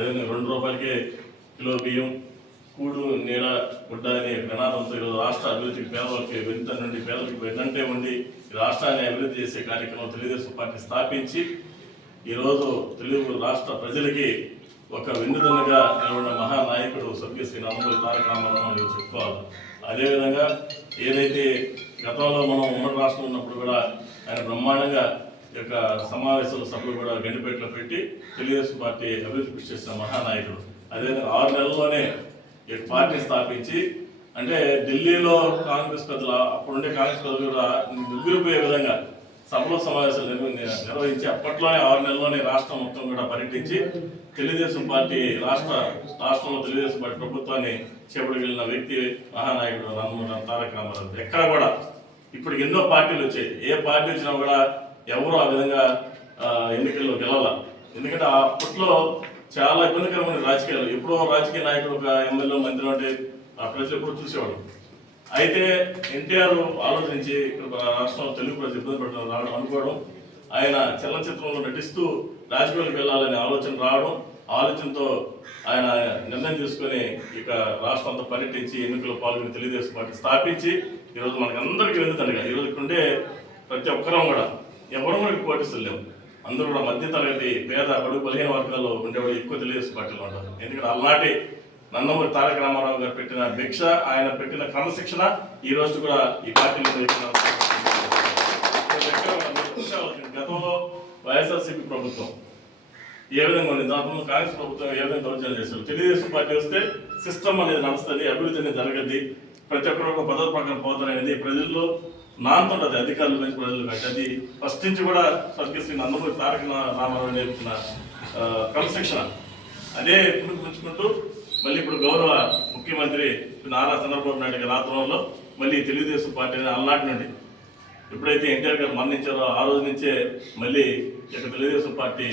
అదేవిధంగా రెండు రూపాయలకే కిలో బియ్యం కూడు నీడ గుడ్డ అనే నినాదంతో ఈరోజు రాష్ట్ర అభివృద్ధికి పేదవాళ్ళకి వెంట నుండి పేదలకు వెన్నంటే ఉండి ఈ రాష్ట్రాన్ని అభివృద్ధి చేసే కార్యక్రమం తెలుగుదేశం పార్టీ స్థాపించి ఈరోజు తెలుగు రాష్ట్ర ప్రజలకి ఒక వెన్నుదన్నుగా నిలబడిన మహానాయకుడు స్వర్గీయ శ్రీ నందమూరి తారక రామారావు అని చెప్పుకోవాలి. అదేవిధంగా ఏదైతే గతంలో మనం ఉమ్మడి రాష్ట్రం ఉన్నప్పుడు కూడా ఆయన బ్రహ్మాండంగా యొక్క సమావేశాల సభలు కూడా గండిపేటలో పెట్టి తెలుగుదేశం పార్టీ అభివృద్ధి కృషి చేసిన మహానాయకుడు. అదేవిధంగా ఆరు నెలల్లోనే ఈ పార్టీ స్థాపించి అంటే ఢిల్లీలో కాంగ్రెస్ పెద్దలు అప్పుడుండే కాంగ్రెస్ పెద్దలు కూడా ముగ్గురిపోయే విధంగా సభలో సమావేశాలు నిర్వహించి అప్పట్లోనే ఆరు నెలల్లోనే రాష్ట్రం మొత్తం కూడా పర్యటించి తెలుగుదేశం పార్టీ రాష్ట్ర రాష్ట్రంలో తెలుగుదేశం పార్టీ ప్రభుత్వాన్ని చేపట్టగలిగిన వ్యక్తి మహానాయకుడు నందమూరి తారక రామారావు. ఎక్కడ కూడా ఇప్పుడు ఎన్నో పార్టీలు వచ్చాయి. ఏ పార్టీ వచ్చినా కూడా ఎవరు ఆ విధంగా ఎన్నికల్లో గెలవాల ఎందుకంటే అప్పట్లో చాలా ఇబ్బందికరమైన రాజకీయాలు. ఎప్పుడో రాజకీయ నాయకుడు ఒక ఎమ్మెల్యే మంత్రి అంటే ఆ ప్రజలు ఎప్పుడు చూసేవాడు అయితే ఎన్టీఆర్ ఆలోచించి ఇక్కడ రాష్ట్రంలో తెలుగు ప్రజలు ఇబ్బంది పడడం రావడం అనుకోవడం ఆయన చలనచిత్రంలో నటిస్తూ రాజకీయాలకు వెళ్ళాలనే ఆలోచన రావడం ఆలోచనతో ఆయన నిర్ణయం తీసుకొని ఇక రాష్ట్రం అంతా పర్యటించి ఎన్నికల్లో పాల్గొని తెలుగుదేశం పార్టీ స్థాపించి ఈరోజు మనకి అందరికీ వెళ్తుండగా ఈరోజు ఇక్కడ ఉండే ప్రతి ఒక్కరం కూడా ఎవరు కూడా ఇక్కడ పోటీస్తలేము అందరూ కూడా మధ్య తరగతి పేద బడుగు బలహీన వర్గాల్లో ఉండేవాళ్ళు ఎక్కువ తెలుగుదేశం పార్టీలో ఉంటారు. ఎందుకంటే అలనాటి నందమూరి తారక రామారావు గారు పెట్టిన భిక్ష ఆయన పెట్టిన క్రమశిక్షణ ఈ రోజు కూడా ఈ పార్టీలో గతంలో వైఎస్ఆర్సీపీ ప్రభుత్వం ఏ విధంగా ఉంది దాంట్లో కాంగ్రెస్ ప్రభుత్వం ఏ విధంగా దౌర్జన్యం చేశారు? తెలుగుదేశం పార్టీ వస్తే సిస్టమ్ అనేది నడుస్తుంది అభివృద్ధి అనేది జరగద్ది. ప్రతి ఒక్కరు ఒక పద్ధతి ప్రకారం పోతారు అనేది ప్రజల్లో నాంతుంటది అధికారుల నుంచి ప్రజలు కంటే అది ఫస్ట్ నుంచి కూడా స్వర్గీయ నందమూరి తారక రామారావు నేర్పుతున్న ఆ, క్రమశిక్షణ. అదే పుణుకుంటూ మళ్ళీ ఇప్పుడు గౌరవ ముఖ్యమంత్రి నారా చంద్రబాబు నాయుడు గారి ఆధ్వర్యంలో మళ్ళీ తెలుగుదేశం పార్టీ అలనాటి నుండి ఎప్పుడైతే ఎన్టీఆర్ గారు మరణించారో ఆ రోజు నుంచే మళ్ళీ ఇక తెలుగుదేశం పార్టీ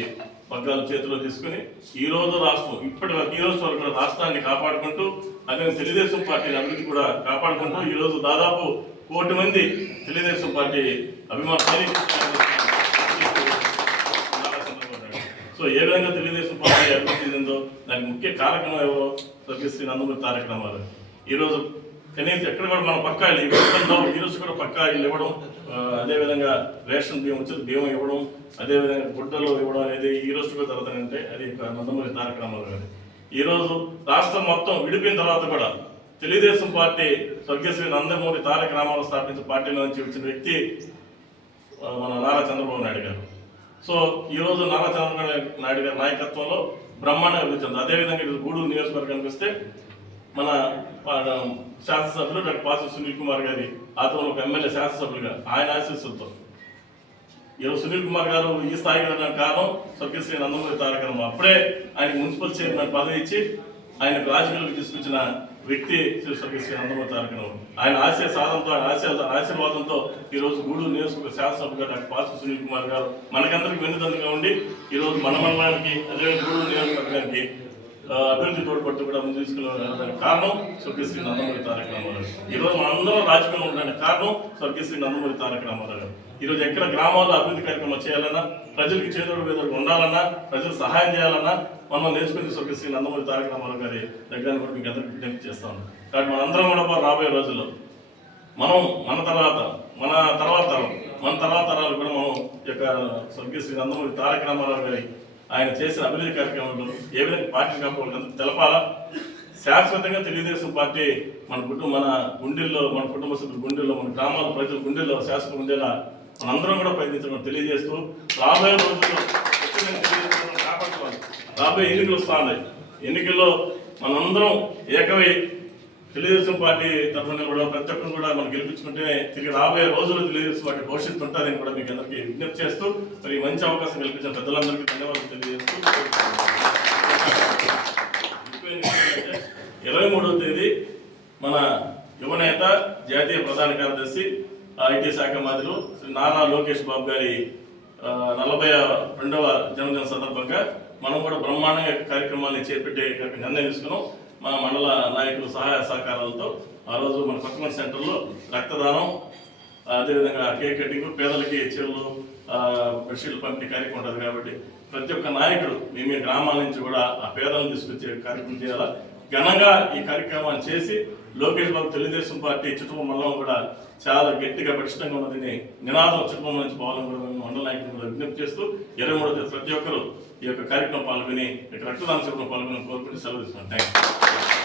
పగ్గాలు చేతిలో తీసుకుని ఈ రోజు రాష్ట్రం ఇప్పటి వరకు ఈ రోజు వరకు రాష్ట్రాన్ని కాపాడుకుంటూ అదే తెలుగుదేశం పార్టీ అభివృద్ధి కూడా కాపాడుకుంటూ ఈ రోజు దాదాపు కోటి మంది తెలుగుదేశం పార్టీ అభిమానులు సో ఏ విధంగా తెలుగుదేశం పార్టీ అభివృద్ధి చెందిందో దానికి ముఖ్య కారకం ఏవో స్వర్గీయ శ్రీ నందమూరి తారక రామారావు. ఈరోజు కనీసం ఎక్కడ కూడా మన పక్కా ఈరోజు కూడా పక్కా ఇల్లు ఇవ్వడం అదేవిధంగా రేషన్ బియ్యం వచ్చి బియ్యం ఇవ్వడం అదేవిధంగా గుడ్డలు ఇవ్వడం అనేది ఈ రోజు కూడా జరుగుతుందంటే అది నందమూరి తారక రామారావు గారు. ఈరోజు రాష్ట్రం మొత్తం విడిపోయిన తర్వాత కూడా తెలుగుదేశం పార్టీ స్వర్గశ్రీ నందమూరి తారక రామారావు స్థాపించిన పార్టీలో నుంచి వచ్చిన వ్యక్తి మన నారా చంద్రబాబు నాయుడు గారు. సో ఈ రోజు నారా చంద్రబాబు నాయుడు గారి నాయకత్వంలో బ్రహ్మాండంగా అభివృద్ధి చెంది అదేవిధంగా ఈరోజు గూడూరు నియోజకవర్గం కనిపిస్తే మన శాసనసభ్యులు డాక్టర్ పాసి సునీల్ కుమార్ గారి ఆత్మలో ఒక ఎమ్మెల్యే శాసనసభ్యులుగా ఆయన ఆశీస్సులతో. ఈరోజు సునీల్ కుమార్ గారు ఈ స్థాయికి వెళ్ళడానికి కారణం స్వర్గశ్రీ నందమూరి తారక రామారావు. అప్పుడే ఆయన మున్సిపల్ చైర్మన్ పదవి ఇచ్చి ఆయన రాజకీయాలకు తీసుకొచ్చిన వ్యక్తి శ్రీ స్వర్గీయ శ్రీ నందమూరి ఆయన ఆశయ సాధనతో ఆయన ఆశయ ఆశీర్వాదంతో ఈ రోజు గూడూరు నియోజకవర్గ శాసనసభ్యుగా డాక్టర్ పాసు సునీల్ కుమార్ గారు మనకందరికి వెన్నుదండుగా ఉండి ఈ రోజు మన మండలానికి అదే గూడూరు నియోజకవర్గానికి అభివృద్ధి తోడ్పట్టు కూడా ముందు తీసుకెళ్ళడానికి కారణం స్వర్గశ్రీ నందమూరి తారక రామారావు ఈ రోజు మనందరం రాజకీయంలో ఉండడానికి కారణం స్వర్గశ్రీ నందమూరి తారక రామారావు గారు. ఎక్కడ గ్రామాల్లో అభివృద్ధి కార్యక్రమాలు చేయాలన్నా ప్రజలకు చేదోడు వేదోడు ఉండాలన్నా ప్రజలకు సహాయం చేయాలన్నా మనం నేర్చుకుని స్వర్గీయ నందమూరి తారక రామారావు గారి దగ్గర కూడా మీకు అందరికీ విజ్ఞప్తి చేస్తాను కాబట్టి మనందరం కూడా రాబోయే రోజుల్లో మనం మన తర్వాత మన తర్వాత తరం మన తర్వాత తరాలు కూడా మనం యొక్క స్వర్గీయ నందమూరి తారక రామారావు గారి ఆయన చేసిన అభివృద్ధి కార్యక్రమాలు ఏ విధంగా పార్టీ కాకపోతే తెలపాలా? శాశ్వతంగా తెలుగుదేశం పార్టీ మన కుటుంబ మన గుండెల్లో మన కుటుంబ సభ్యుల గుండెల్లో మన గ్రామాల ప్రజల గుండెల్లో శాశ్వత ఉండేలా మనందరం కూడా ప్రయత్నించడం తెలియజేస్తూ రాబోయే రోజుల్లో రాబోయే ఎన్నికలు వస్తున్నాయి ఎన్నికల్లో మనందరం ఏకమై తెలుగుదేశం పార్టీ తరఫున కూడా ప్రతి ఒక్కరు కూడా మనం గెలిపించుకుంటే తిరిగి రాబోయే రోజుల్లో తెలుగుదేశం పార్టీ భవిష్యత్తు ఉంటుందని కూడా మీకు అందరికీ విజ్ఞప్తి చేస్తూ మరి మంచి అవకాశం కల్పించిన పెద్దలందరికీ ధన్యవాదాలు తెలియజేస్తూ ఇరవై మూడవ తేదీ మన యువనేత జాతీయ ప్రధాన కార్యదర్శి ఐటీ శాఖ మంత్రులు శ్రీ నారా లోకేష్ బాబు గారి నలభై రెండవ జన్మదిన సందర్భంగా మనం కూడా బ్రహ్మాండంగా కార్యక్రమాన్ని చేపట్టే నిర్ణయం తీసుకున్నాం. మా మండల నాయకుల సహాయ సహకారాలతో ఆ రోజు మన పక్కన సెంటర్లో రక్తదానం అదేవిధంగా కేక్ కటింగ్ పేదలకి చీరలు ఆ, బెడ్షీట్లు పంపిణీ కార్యక్రమం ఉంటుంది కాబట్టి ప్రతి ఒక్క నాయకుడు మేము గ్రామాల నుంచి కూడా ఆ పేదలను తీసుకొచ్చే కార్యక్రమం చేయాలా? ఘనంగా ఈ కార్యక్రమాన్ని చేసి లోకేష్ బాబు తెలుగుదేశం పార్టీ చుట్టూ మండలం కూడా చాలా గట్టిగా పటిష్టంగా ఉన్నదని నినాదం చుట్టూ నుంచి పోవాలని కూడా మేము మండల నాయకులు కూడా విజ్ఞప్తి చేస్తూ ఇరవై మూడో తేదీ ప్రతి ఒక్కరు ఈ యొక్క కార్యక్రమం పాల్గొని ఇక్కడ రక్తదాన శిబిరం పాల్గొని కోరుకుంటే సెలవు తీసుకున్నాను థ్యాంక్ యూ